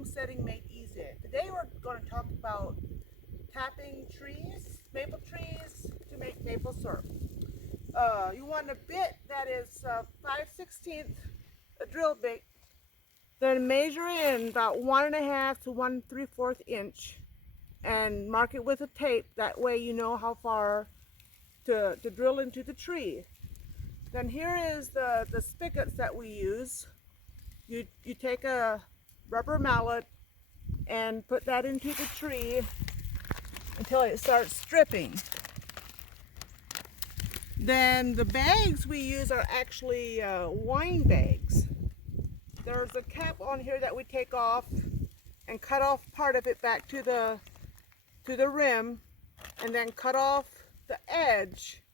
homesteading made easy. Today we're going to talk about tapping trees, maple trees, to make maple syrup. You want a bit that is 5/16 a drill bit, then measure in about 1.5 to 1 3/4 inch and mark it with a tape. That way you know how far to drill into the tree. Then here is the spigots that we use. You take a rubber mallet and put that into the tree until it starts dripping. Then the bags we use are actually wine bags. There's a cap on here that we take off and cut off part of it back to the rim, and then cut off the edge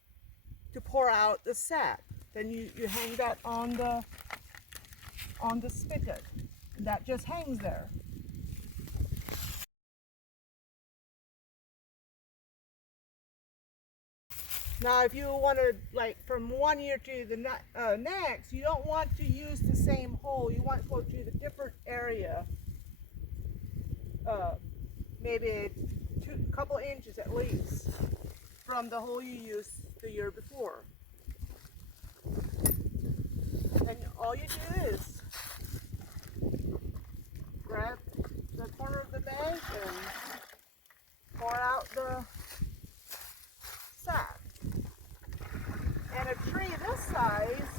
to pour out the sap. Then you hang that on the spigot, and that just hangs there. Now if you want to, like, from one year to the next, you don't want to use the same hole. You want to go to the different area, maybe a couple inches at least from the hole you used the year before. And all you do is grab the corner of the bag and pour out the sap. And a tree this size,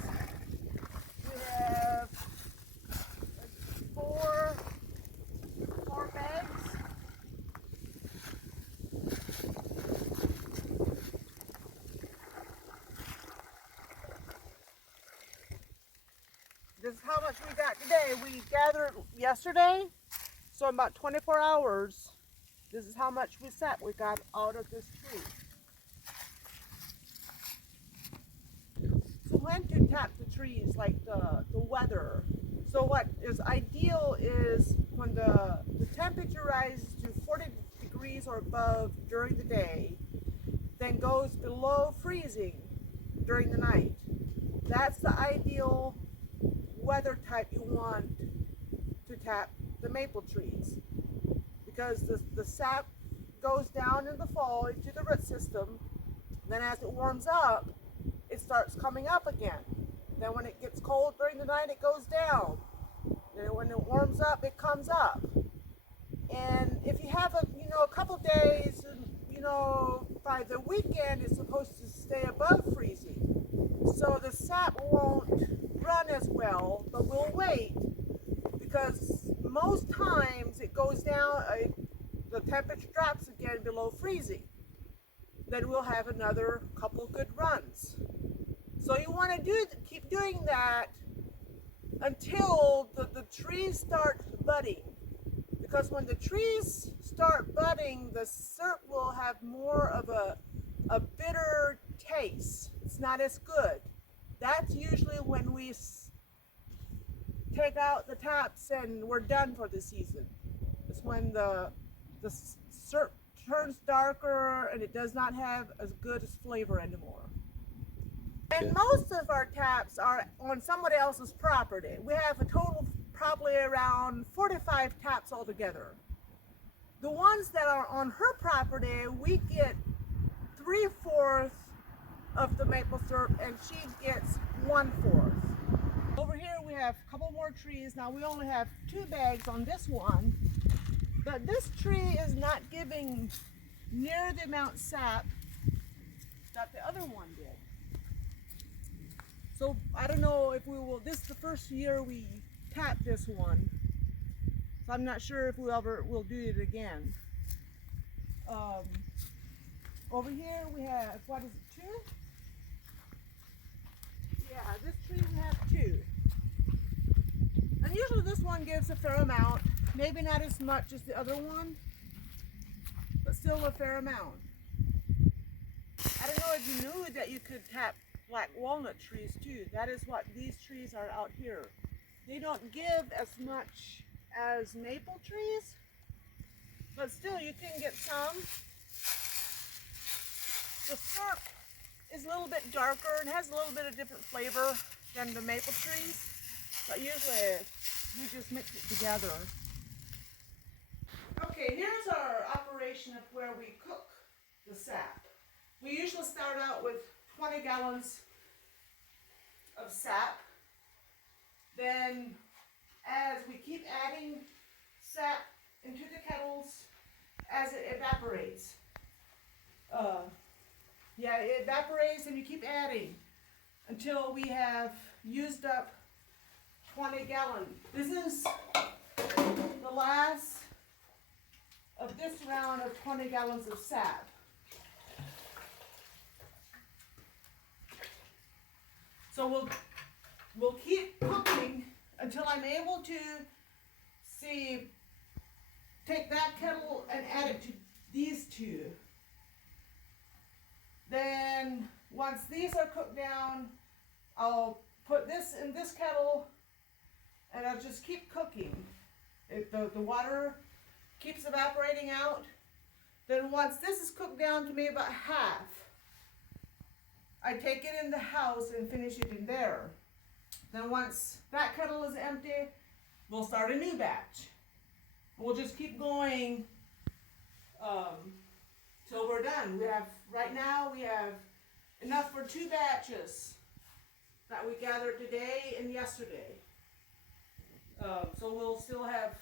we have four bags. This is how much we got today. We gathered yesterday, so in about 24 hours, this is how much sap we got out of this tree. So when to tap the trees, like the weather. So what is ideal is when the temperature rises to 40 degrees or above during the day, then goes below freezing during the night. That's the ideal weather type you want to tap the maple trees, because the sap goes down in the fall into the root system. Then as it warms up, it starts coming up again. Then when it gets cold during the night, it goes down. Then when it warms up, it comes up. And if you have a couple days, by the weekend, it's supposed to stay above freezing. So the sap won't run as well, but we'll wait, because most times it goes down, the temperature drops again below freezing. Then we'll have another couple good runs. So you want to keep doing that until the trees start budding, because when the trees start budding, the syrup will have more of a bitter taste. It's not as good. That's usually when we take out the taps and we're done for the season. It's when the syrup turns darker and it does not have as good as flavor anymore. And most of our taps are on somebody else's property. We have a total probably around 45 taps altogether. The ones that are on her property, we get 3/4 of the maple syrup and she gets 1/4. Over here we have a couple more trees. Now we only have 2 bags on this one, but this tree is not giving near the amount sap that the other one did. So I don't know if we will, this is the first year we tapped this one, so I'm not sure if we'll do it again. Over here we have, what is it, 2? Yeah, this tree we have 2. And usually this one gives a fair amount, maybe not as much as the other one, but still a fair amount. I don't know if you knew that you could tap black walnut trees too. That is what these trees are out here. They don't give as much as maple trees, but still you can get some. The syrup is a little bit darker and has a little bit of different flavor than the maple trees, but usually we just mix it together. Okay, here's our operation of where we cook the sap. We usually start out with 20 gallons of sap. Then as we keep adding sap into the kettles, as it evaporates. It evaporates and you keep adding until we have used up 20 gallons. This is the last of this round of 20 gallons of sap. So we'll keep cooking until I'm able to take that kettle and add it to these two. Then once these are cooked down, I'll put this in this kettle and I'll just keep cooking. If the water keeps evaporating out, then once this is cooked down to maybe about half, I take it in the house and finish it in there. Then once that kettle is empty, we'll start a new batch. We'll just keep going till we're done. Right now we have enough for 2 batches that we gathered today and yesterday. So we'll still have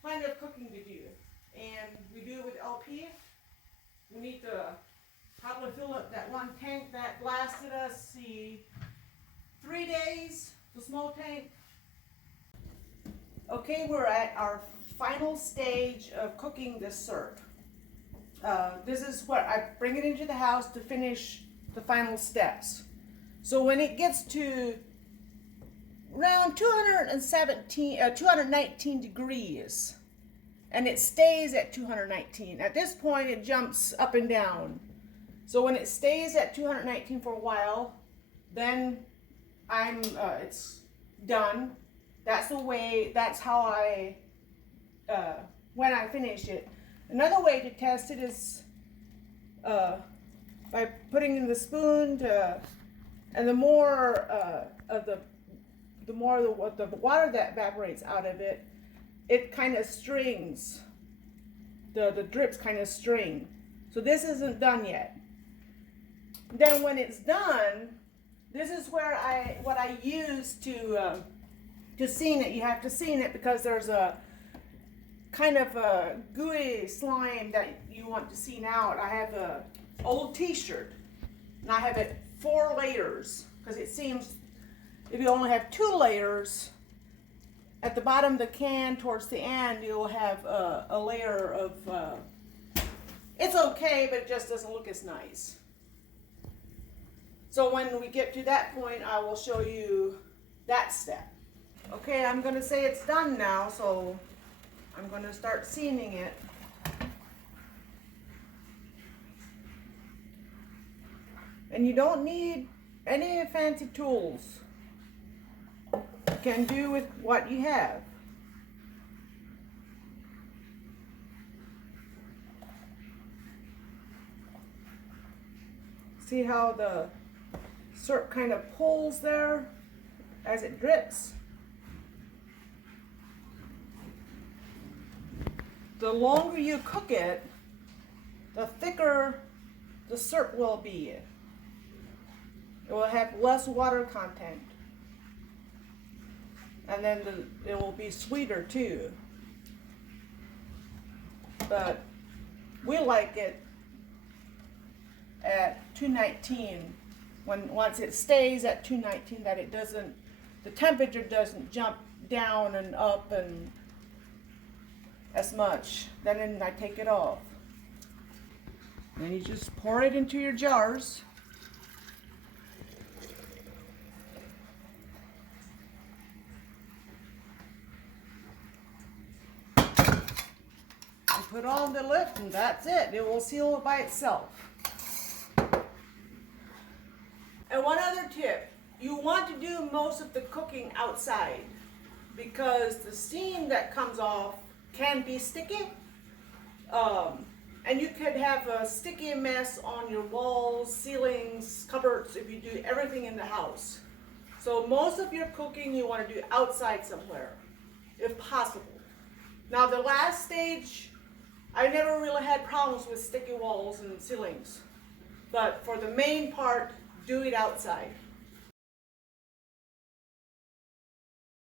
plenty of cooking to do. And we do it with LP. We need to probably fill up that one tank that lasted us, 3 days, the small tank. Okay, we're at our final stage of cooking this syrup. This is what I bring it into the house to finish the final steps. So when it gets to around 219 degrees, and it stays at 219. At this point, it jumps up and down. So when it stays at 219 for a while, then it's done. That's how when I finish it. Another way to test it is by putting in the spoon and the more the water that evaporates out of it, it kind of strings. The drips kind of string. So this isn't done yet. Then when it's done, this is where what I use to seam it. You have to seam it because there's a kind of a gooey slime that you want to seam out. I have a old t-shirt and I have it 4 layers because it seems if you only have 2 layers, at the bottom of the can towards the end you'll have a layer of it's okay, but it just doesn't look as nice. So when we get to that point, I will show you that step. Okay, I'm going to say it's done now, so I'm going to start seaming it. And you don't need any fancy tools. You can do with what you have. See how the syrup kind of pulls there as it drips? The longer you cook it, the thicker the syrup will be. It will have less water content. And then it will be sweeter too. But we like it at 219. Once it stays at 219, that the temperature doesn't jump down and up and as much. Then I take it off. Then you just pour it into your jars. And put on the lid and that's it. It will seal by itself. And one other tip, you want to do most of the cooking outside because the steam that comes off can be sticky. And you could have a sticky mess on your walls, ceilings, cupboards if you do everything in the house. So most of your cooking you want to do outside somewhere, if possible. Now the last stage, I never really had problems with sticky walls and ceilings. But for the main part, do it outside.